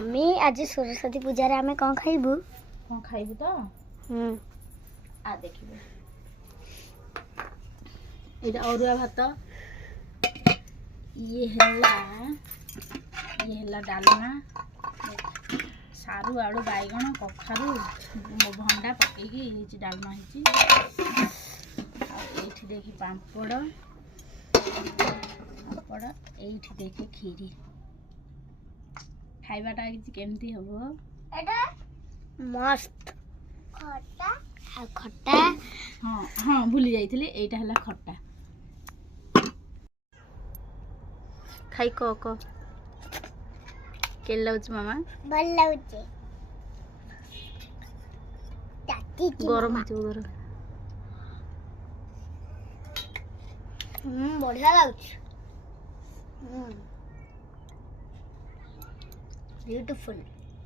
mummy आज सरस्वती पूजा रे आमे कौन खाइबू कौन खाइबू तो आ देखिबे एटा अरुआ भात ये हेला डालमा सारू आलू बाइगण कखारू भंडा पकईकी डालमा होइची एठी देखी पापड़ एठी देखी खीरी खाइबाटा केमती हबो एटा मस्त खट्टा हाँ हाँ भूली जाइथिली एटा हला खट्टा खाई को केल लाउच मामा भल लाउचे ताती गरम हिचो गरम बढ़िया लाउच ब्यूटीफुल